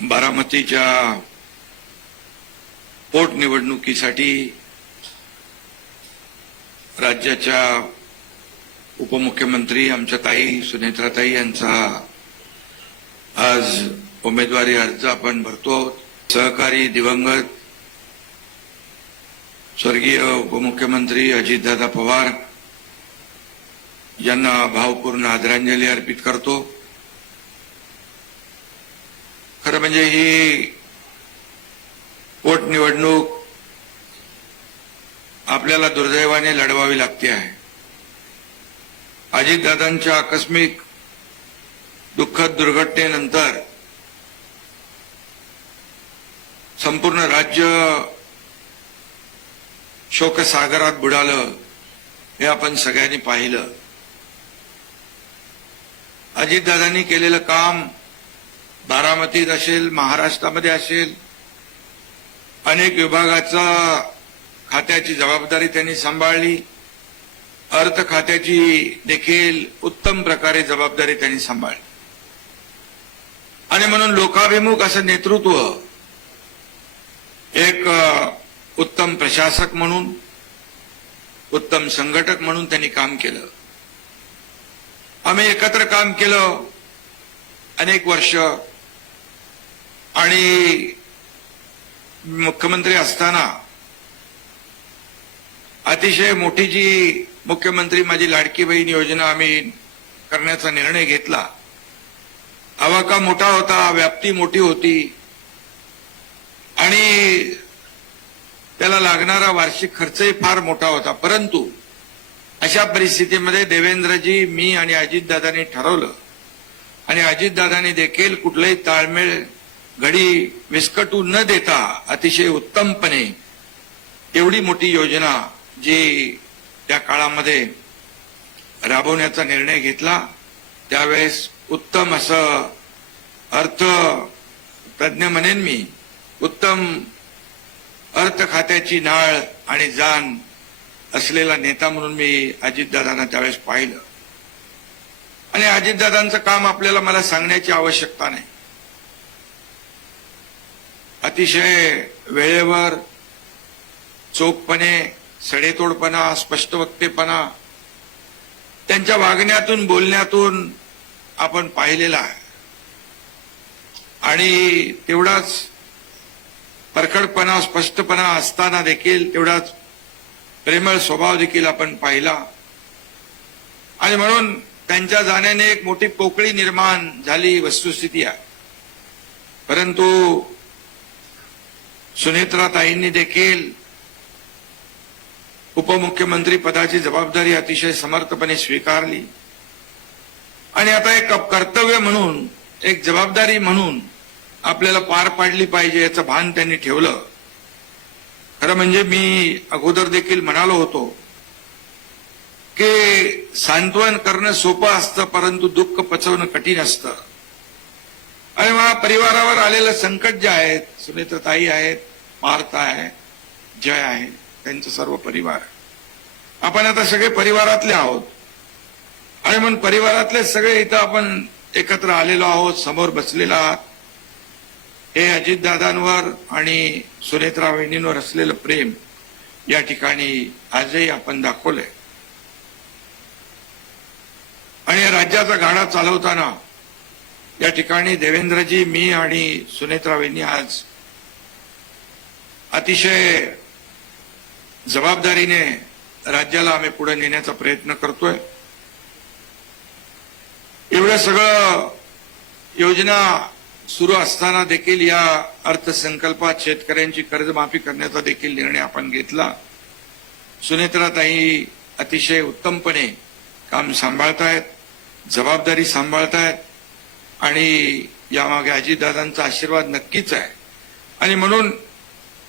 बारामतीच्या पोटनिवडणुकीसाठी राज्याच्या उपमुख्यमंत्री आमच्या ताई सुनेत्राताई यांचा आज उमेदवारी अर्ज आपण भरतो। सहकारी दिवंगत स्वर्गीय उपमुख्यमंत्री अजितदादा पवार यांना भावपूर्ण आदरांजली अर्पित करतो। खरं म्हणजे ही पोटनिवडणूक आपल्याला दुर्दैवाने लढवावी लागते आहे। अजितदादांच्या आकस्मिक दुःखद दुर्घटनेनंतर संपूर्ण राज्य शोकसागरात बुडालं हे आपण सगळ्यांनी पाहिलं। अजितदादांनी केलेलं काम बारामतीत असेल, महाराष्ट्रामध्ये असेल, अनेक विभागाचा खात्याची जबाबदारी त्यांनी सांभाळली। अर्थ खात्याची देखील उत्तम प्रकारे जबाबदारी त्यांनी सांभाळली आणि म्हणून लोकाभिमुख असं नेतृत्व, एक उत्तम प्रशासक म्हणून, उत्तम संघटक म्हणून त्यांनी काम केलं। आम्ही एकत्र काम केलं अनेक वर्ष आणि मुख्यमंत्री असताना अतिशय मोठी जी मुख्यमंत्री माझी लाडकी बहीण योजना आम्ही करण्याचा निर्णय घेतला। आवाका मोठा होता, व्याप्ती मोठी होती आणि त्याला लागणारा वार्षिक खर्चही फार मोठा होता। परंतु अशा परिस्थितीमध्ये देवेंद्रजी, मी आणि अजितदादांनी ठरवलं आणि अजितदादांनी देखील कुठलाही ताळमेळ घडी विस्कटू न देता अतिशय उत्तमपणे एवढी मोठी योजना जी त्या काळामध्ये राबवण्याचा निर्णय घेतला, त्यावेळेस उत्तम असं अर्थ तज्ञ म्हणेन मी, उत्तम अर्थ खात्याची नाळ आणि जाण असलेला नेता म्हणून मी अजितदादांना त्यावेळेस पाहिलं आणि अजितदादांचं काम आपल्याला मला सांगण्याची आवश्यकता नाही। अतिशय वेळेवर, चोखपणे, सडेतोडपणा, स्पष्टवक्तेपणा त्यांच्या वागण्यातून, बोलण्यातून आपण पाहिलेला आहे आणि तेवढाच परखडपणा, स्पष्टपणा असताना देखील तेवढाच प्रेमळ स्वभाव देखील आपण पाहिला आणि म्हणून त्यांच्या जाण्याने एक मोठी पोकळी निर्माण झाली, वस्तुस्थिती आहे। परंतु सुनेत्राताईंनी देखील उपमुख्यमंत्री पदाची जबाबदारी अतिशय समर्थपणे स्वीकारली आणि आता एक कर्तव्य म्हणून, एक जबाबदारी म्हणून आपल्याला पार पाडली पाहिजे याचं भान त्यांनी ठेवलं। खरं म्हणजे मी अगोदर देखील म्हणालो होतो की सांत्वन करणं सोपं असतं, परंतु दुःख पचवणं कठीण असतं आणि मला परिवारावर आलेलं संकट जे आहेत, सुनेत्राताई आहेत, पार्थ आहे, जय आहे, त्यांचं सर्व परिवार, आपण आता सगळे परिवारातले आहोत आणि म्हणून परिवारातले सगळे इथं आपण एकत्र आलेलो आहोत, समोर बसलेलो आहात। हे अजितदादांवर आणि सुनेत्रा वहिनींवर असलेलं प्रेम या ठिकाणी आजही आपण दाखवलंय आणि राज्याचा गाडा चालवताना या ठिकाणी देवेंद्रजी, मी आणि सुनेत्रा वहिनी आज अतिशय जबाबदारीने राज्याला आम्ही पुढे नेण्याचा प्रयत्न करतोय। एवढं सगळं योजना सुरू असताना देखील या अर्थसंकल्पात शेतकऱ्यांची कर्जमाफी करण्याचा देखील निर्णय आपण घेतला। सुनेत्राताई अतिशय उत्तमपणे काम सांभाळतायत, जबाबदारी सांभाळतायत आणि यामागे अजितदादांचा आशीर्वाद नक्कीच आहे आणि म्हणून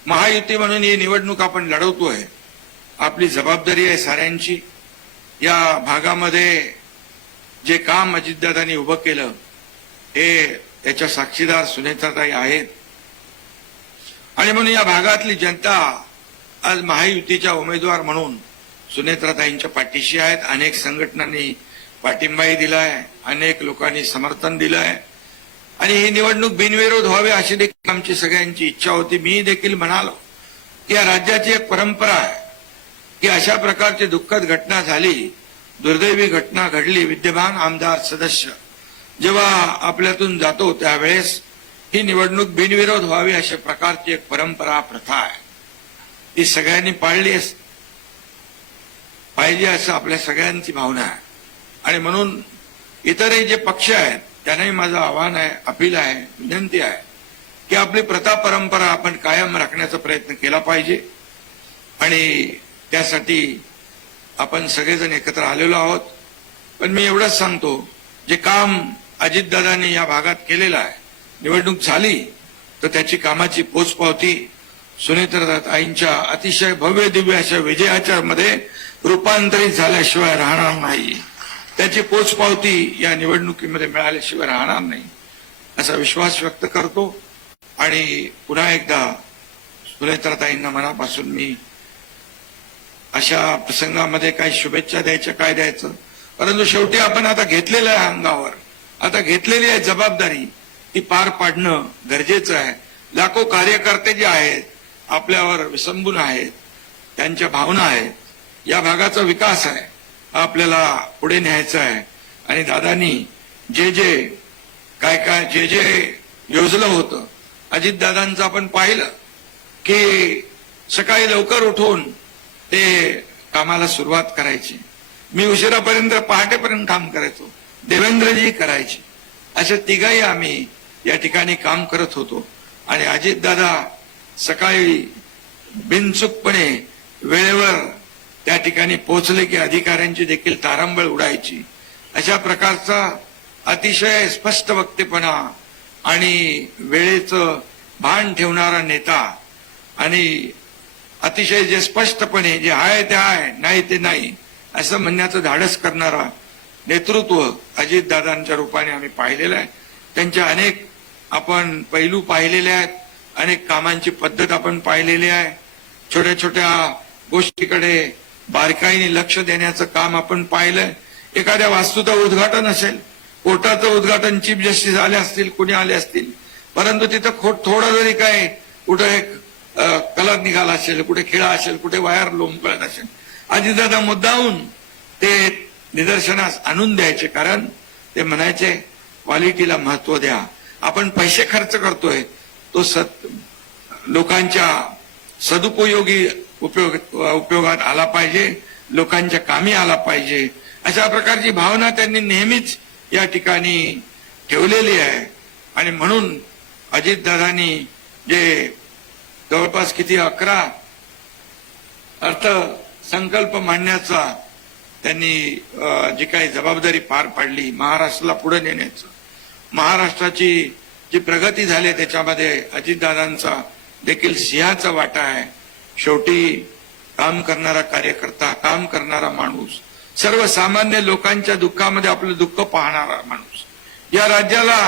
महायुती म्हणून ही निवडणूक आपण लढवतोय। आपली जबाबदारी आहे साऱ्यांची। या भागामध्ये जे काम अजितदादांनी उभं केलं हे याच्या साक्षीदार सुनेत्राताई आहेत आणि म्हणून या भागातली जनता आज महायुतीच्या उमेदवार म्हणून सुनेत्राताईंच्या पाठीशी आहेत। अनेक संघटनांनी पाठिंबाही दिलाय, अनेक लोकांनी समर्थन दिलंय आणि ही निवडणूक बिनविरोध व्हावी अशी देखील आमची सगळ्यांची इच्छा होती. मी देखील म्हणालो की या राज्याची एक परंपरा आहे की अशा प्रकारची दुःखद घटना झाली, दुर्दैवी घटना घडली, विद्यमान आमदार सदस्य जेव्हा आपल्यातून जातो त्यावेळेस ही निवडणूक बिनविरोध व्हावी अशा प्रकारची एक परंपरा, प्रथा आहे. ती सगळ्यांनी पाळली पाहिजे असं आपल्या सगळ्यांची भावना आहे. आणि म्हणून इतरही जे पक्ष आहेत त्यांनाही माझं आव्हान आहे, अपील आहे, विनंती आहे की आपली प्रथा परंपरा आपण कायम राखण्याचा प्रयत्न केला पाहिजे. आणि त्यासाठी आपण सगळेजण एकत्र आलेलो आहोत. पण मी एवढंच सांगतो, जे काम अजितदादांनी या भागात केलेलं आहे, निवडणूक झाली तर त्याची कामाची पोचपावती सुनेत्राताईंच्या अतिशय भव्य दिव्य अशा विजयाच्या मध्ये रूपांतरित झाल्याशिवाय राहणार नाही. त्याची पोचपावती या निवडणुकीमध्ये मिळाल्याशिवाय राहणार नाही असा विश्वास व्यक्त करतो. आणि पुन्हा एकदा सुनेत्राताईंना मनापासून मी अशा प्रसंगामध्ये काही शुभेच्छा द्यायच्या, काय द्यायचं, परंतु शेवटी आपण आता घेतलेलं आहे अंगावर, आता घेतलेली आहे जबाबदारी, ती पार पाडणं गरजेचं आहे. लाखो कार्यकर्ते जे आहेत आपल्यावर विसंबून आहेत, त्यांच्या भावना आहेत, या भागाचा विकास आहे, आपल्याला पुढे न्यायचा आहे. आणि दादांनी जे योजलं होतं, अजितदादांचं आपण पाहिलं की सकाळी लवकर उठून ते कामाला सुरुवात करायची. मी उशिरापर्यंत पहाटेपर्यंत काम करायचो, देवेंद्रजी करायचे, असे तिघही आम्ही या ठिकाणी काम करत होतो. आणि अजितदादा सकाळी बिनचूकपणे वेळेवर त्या ठिकाणी पोहोचले की अधिकाऱ्यांची देखील तारांबळ उडायची. अशा प्रकारचा अतिशय स्पष्ट वक्तेपणा आणि वेळेचं भान ठेवणारा नेता आणि अतिशय जे स्पष्टपणे जे आहे ते आहे, नाही ते नाही असं म्हणण्याचं धाडस करणारा नेतृत्व अजितदादांच्या रूपाने आम्ही पाहिलेलं आहे. त्यांच्या अनेक आपण पैलू पाहिलेले आहेत, अनेक कामांची पद्धत आपण पाहिलेली आहे. छोट्या छोट्या गोष्टीकडे बारकाईने लक्ष देण्याचं काम आपण पाहिलंय. एखाद्या वास्तूचं उद्घाटन असेल, कोर्टाचं उद्घाटन, चीफ जस्टिस आले असतील, कुणी आले असतील, परंतु तिथं थोडं जरी काय कुठं एक कलर निघाला असेल, कुठे खिळा असेल, कुठे वायर लोंबकळत असेल, अजितदादा मुद्दाहून ते निदर्शनास आणून द्यायचे. कारण ते म्हणायचे क्वालिटीला महत्व द्या. आपण पैसे खर्च करतोय तो लोकांच्या सदुपयोगी उपयोगात आला पाहिजे, लोकांच्या कामी आला पाहिजे. अशा प्रकारची भावना त्यांनी नेहमीच या ठिकाणी ठेवलेली आहे. आणि म्हणून अजितदादांनी जे जवळपास किती 11 अर्थसंकल्प मांडण्याचा त्यांनी जी काही जबाबदारी पार पाडली, महाराष्ट्राला पुढे नेण्याचं, महाराष्ट्राची जी प्रगती झाली त्याच्यामध्ये अजितदादांचा देखील सिंहाचा वाटा आहे. शेवटी काम करणारा कार्यकर्ता, काम करणारा माणूस, सर्वसामान्य लोकांच्या दुःखामध्ये आपलं दुःख पाहणारा माणूस, या राज्याला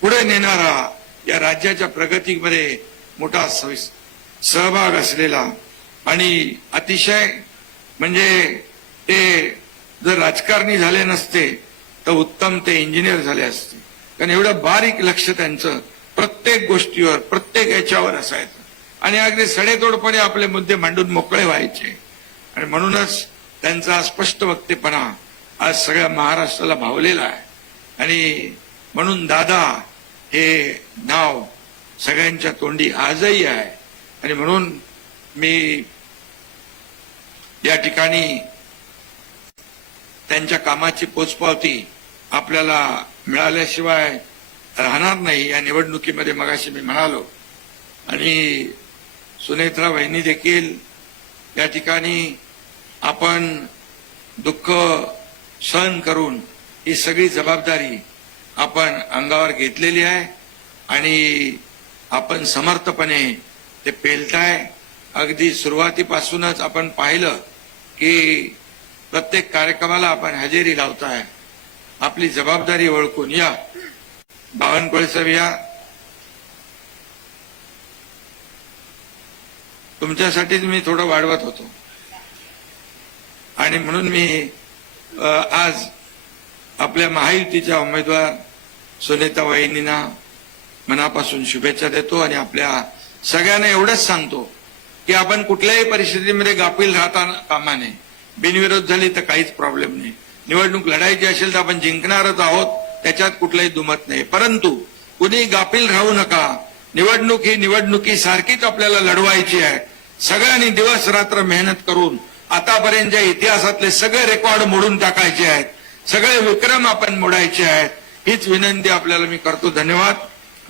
पुढे नेणारा, या राज्याच्या प्रगतीमध्ये मोठा सहभाग असलेला आणि अतिशय म्हणजे ते जर राजकारणी झाले नसते तर उत्तम ते इंजिनियर झाले असते. कारण एवढं बारीक लक्ष त्यांचं प्रत्येक गोष्टीवर, प्रत्येक याच्यावर असायचं आणि अगदी सडेतोडपणे आपले मुद्दे मांडून मोकळे व्हायचे. आणि म्हणूनच त्यांचा स्पष्ट वक्तेपणा आज सगळ्या महाराष्ट्राला भावलेला आहे. आणि म्हणून दादा हे नाव सगळ्यांच्या तोंडी आजही आहे. आणि म्हणून मी या ठिकाणी त्यांच्या कामाची पोचपावती आपल्याला मिळाल्याशिवाय राहणार नाही या निवडणुकीमध्ये, मगाशी मी म्हणालो. आणि सुनेत्रा वहिनी देखील या ठिकाणी आपण दुःख सहन करून ही सगळी जबाबदारी आपण अंगावर घेतलेली आहे आणि आपण समर्थपणे ते पेलताय. अगदी सुरुवातीपासूनच आपण पाहिलं की प्रत्येक कार्यक्रमाला आपण हजेरी लावताय. आपली जबाबदारी ओळखून या. बावनकुळे साहेब या, तुमच्यासाठीच मी थोडं वाढवत होतो आणि म्हणून मी आज आपल्या महायुतीच्या उमेदवार सुनीता वहिनींना मनापासून शुभेच्छा देतो आणि आपल्या सगळ्यांना एवढंच सांगतो की आपण कुठल्याही परिस्थितीमध्ये गाफील राहता कामा नये. बिनविरोध झाली तर काहीच प्रॉब्लेम नाही. निवडणूक लढायची असेल तर आपण जिंकणारच आहोत, त्याच्यात कुठलंही दुमत नाही. परंतु कुणी गाफील राहू नका. निवडणूक ही निवडणुकीसारखीच आपल्याला लढवायची आहे. सगळ्यांनी दिवस रात्र मेहनत करून आतापर्यंतच्या इतिहासातले सगळे रेकॉर्ड मोडून टाकायचे आहेत. सगळे विक्रम आपण मोडायचे आहेत. हीच विनंती आपल्याला मी करतो. धन्यवाद.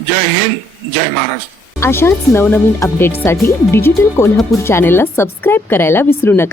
जय हिंद, जय महाराष्ट्र. अशाच नवनवीन अपडेट्ससाठी डिजिटल कोल्हापूर चॅनेलला सबस्क्राईब करायला विसरू नका.